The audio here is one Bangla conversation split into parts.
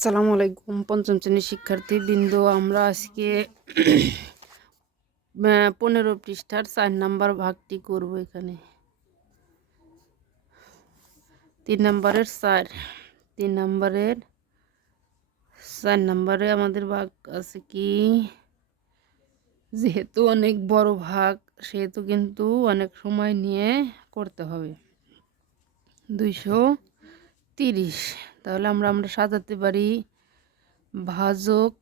আসসালামু আলাইকুম পঞ্চম শ্রেণীর শিক্ষার্থী বৃন্দ। আমরা আজকে 15 পৃষ্ঠার 4 নাম্বার ভাগটি করব। এখানে 3 নাম্বারের 4 নাম্বারে আমাদের ভাগ আছে কি, যেহেতু অনেক বড় ভাগ সেহেতু কিন্তু অনেক সময় নিয়ে করতে হবে। 230। তাহলে আমরা সাজাতে পারি ভাজক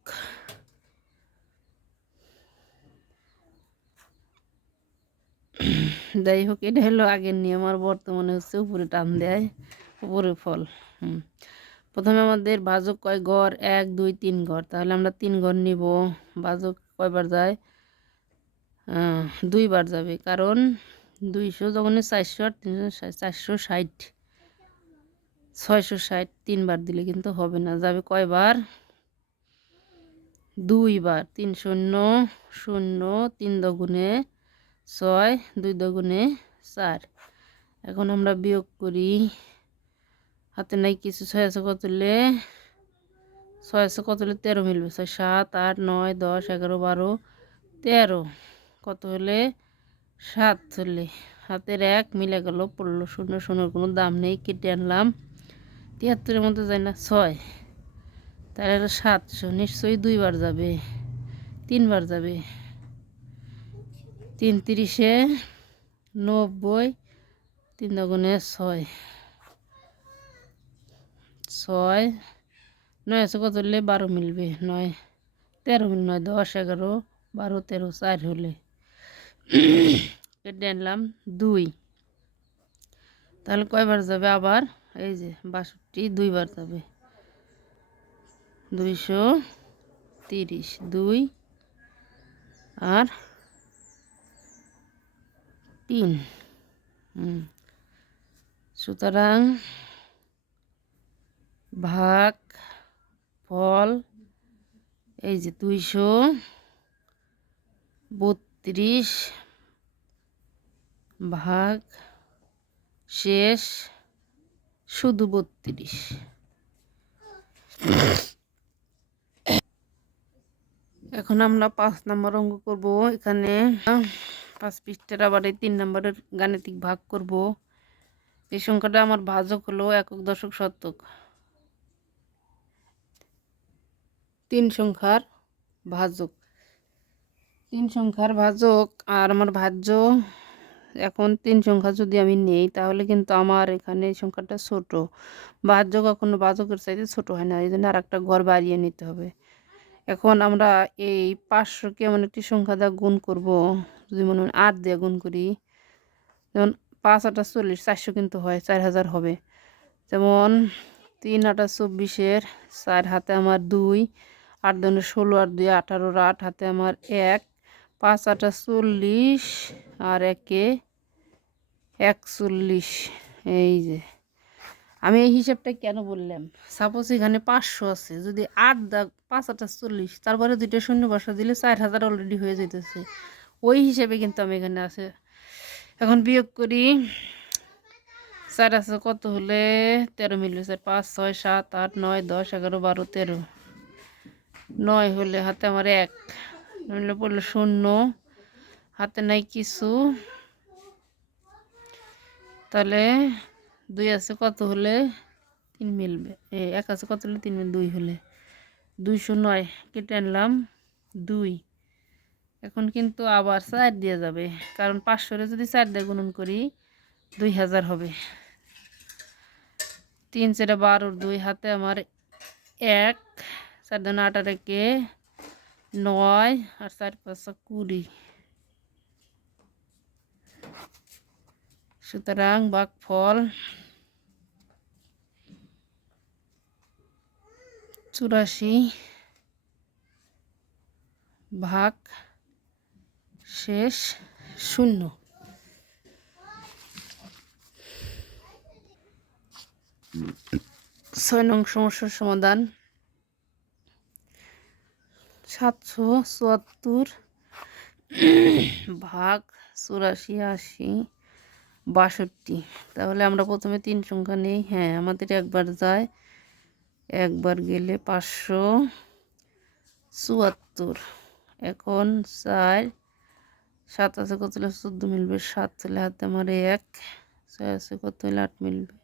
যাই হোক, এটা হলো আগের নিয়ম, আর বর্তমানে হচ্ছে উপরে টান দেয় উপরে ফল। প্রথমে আমাদের ভাজক কয় ঘর, 1 2 3 ঘর। তাহলে আমরা 3 ঘর নিব। ভাজক কয়বার যায়? 2 বার যাবে, কারণ 200 যখন 400 আর 360 460 660 3 বার দিলে কিন্তু হবে না, যাবে কয়বার? 2 বার। 3 শূন্য 0, 3 দগুণে 6, 2 দগুণে 4। এখন আমরা বিয়োগ করি। হাতে নাই কিছু, 6 আছে কত হলে 6 আছে কত হলে 13 মিলবে। 6 7 8 9 10 11 12 13 কত হলে 7 হলে হাতের 1 মিলে গেল, পড়লো 0 0 কোনো দাম নেই, কেটে আনলাম। 73-এর মধ্যে যায় না 6, তাহলে 700 নিশ্চয়ই 2 বার যাবে, 3 বার যাবে। 3 30-এ 90, 3 দগুণে 6 6 9 আছে কত হলে 12 মিলবে। 9 13 মিল 9 10 11 12 13 4 হলে কেটে আনলাম 2। তাহলে কয়বার যাবে আবার? এই যে 62 2 বার যাবে। 230 2 আর 3। সুতরাং ভাগ ফল এই যে 232 ভাগ শেষ শুধু 32। এখন আমরা 5 নম্বর অঙ্ক করব। এখানে 5 পৃষ্ঠার আবার এই 3 নম্বরের গাণিতিক ভাগ করব। এই সংখ্যাটা আমার ভাজক হলো একক, দশক, শতক। 3 সংখ্যার ভাজক, 3 সংখ্যার ভাজক আর আমার ভাজ্য। এখন 3 সংখ্যা যদি আমি নেই তাহলে কিন্তু আমার এখানে এই সংখ্যাটা ছোট। ভাজ্য কখনো ভাজকের চাইতে ছোট হয় না, এই জন্য আর একটা ঘর বাড়িয়ে নিতে হবে। এখন আমরা এই 500-কে এমন একটি সংখ্যা দিয়ে গুণ করব, যদি মনে হয় 8 দিয়ে গুণ করি, যেমন 5 8 40 400 কিন্তু হয়, 4000 হবে। যেমন 3 8 24-এর 4 হাতে আমার 2, 8 2 16 আর 2 18, 8 হাতে আমার 1, 5 8 40 আর 1 41। এই যে আমি এই হিসাবটা কেন বললাম, সাপোজ এখানে 500 আছে, যদি 8 দাগ 5 8 40, তারপরে 2টা শূন্য বসা দিলে 4000 অলরেডি হয়ে যেতেছে। ওই হিসাবে কিন্তু আমি এখানে আছে। এখন বিয়োগ করি। 4 আছে কত হলে 13 মিলবে। 4 5 6 7 8 9 10 11 12 13 9 হলে হাতে আমার 1 নইলে পড়লো 0, হাতে নাই কিছু, তাহলে 2 আছে কত হলে 3 মিলবে। 1 আছে কত হলে 3 মিলবে, 2 হলে 209 কেটে আনলাম 2। এখন কিন্তু আবার 4 দিয়ে যাবে, কারণ 500-রে যদি 4 দিয়ে গুণন করি 2000 হবে। 3 4 12, 2 হাতে আমার 1, 4 2 8 আর 1 9 আর 4 5 20। সুতরাং ভাগফল 84 ভাগ শেষ 0। 6 নং সমস্যার সমাধান। 774 ভাগ 84 80 62। তাহলে আমরা প্রথমে 3 সংখ্যা নেই। হ্যাঁ, আমাদের একবার যায় একবার গেলে 574। এখন 4 7 আছে কত হলে 14 মিলবে, 7 হলে হাতে আমার 1, 6 আছে কত হলে 8 মিলবে,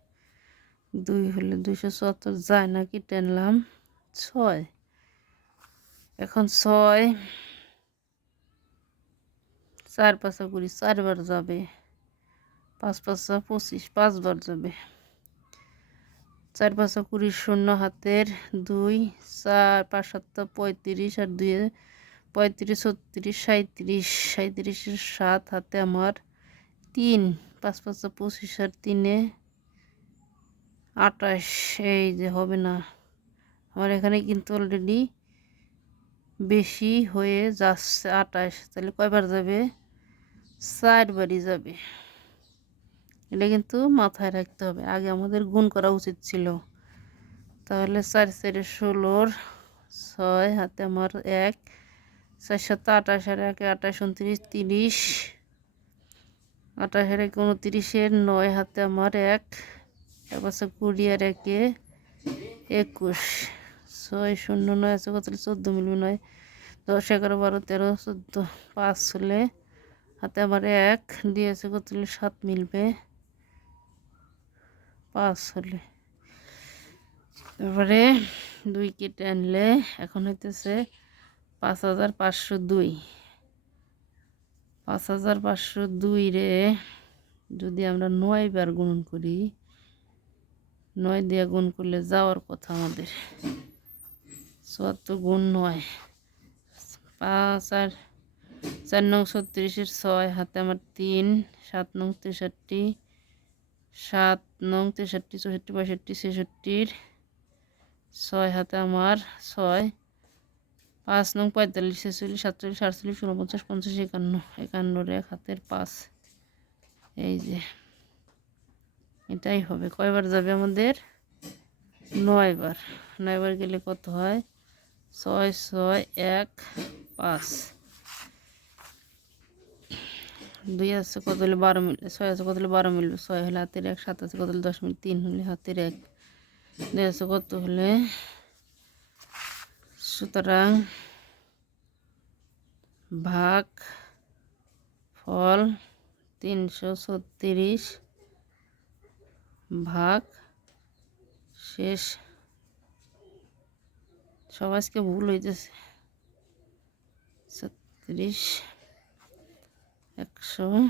2 হলে 274 যায় নাকি টেনলাম 6। এখন 6 4 5 20 4 বার যাবে, 5 5 25 5 বার যাবে, 4 5 20 শূন্য হাতের 2, 4 5 7 35 আর 2 35 36 37 37 7 হাতে আমার 3, 5 5 25 আর 3 28। এই যে হবে না আমার এখানে কিন্তু অলরেডি বেশি হয়ে যাচ্ছে 28। তাহলে কয়বার যাবে, 4 বারই যাবে। এটা কিন্তু মাথায় রাখতে হবে, আগে আমাদের গুণ করা উচিত ছিল। তাহলে 4 4 16, 6 হাতে আমার 1, 4 7 28 আর 1 28 29 30, 28 আর 1 29, 9 হাতে আমার 1, তারপর 20 আর 1 21, 6 0 9 আছে কত 14 মিলবে, 9 10 11 12 13 14, 5 হলে হাতে আমার 1 দিয়েছে কত 7 মিলবে, 5 হলে। তারপরে 2 কেটে আনলে এখন হইতেছে 5502। 5502 রে যদি আমরা 9 বার গুণন করি, 9 দিয়ে গুণ করলে যাওয়ার কথা আমাদের 74 গুণ 9, 5 আর 4 নং 36 6 হাতে আমার 3, 7 নং 63, 7 নং 63 64 65 66, 6 হাতে আমার 6, 5 নং 45 46 47 48 49 50 51 51 এক হাতের 5। এই যে এটাই হবে। কয়বার যাবে আমাদের, 9 বার। 9 বার গেলে কত হয়, 6 6 1 5, 2 আছে কত হলে 12 মিলবে, 6 আছে কত হলে 12 মিলবে, 6 হলে হাতের 1, 7 আছে কত হলে 10 মিলবে, 3 হলে হাতের 1, 2 আছে কত হলে। সুতরাং ভাগ ফল 336 ভাগ শেষ। সব আজকে ভুল হইতেছে, 36 149।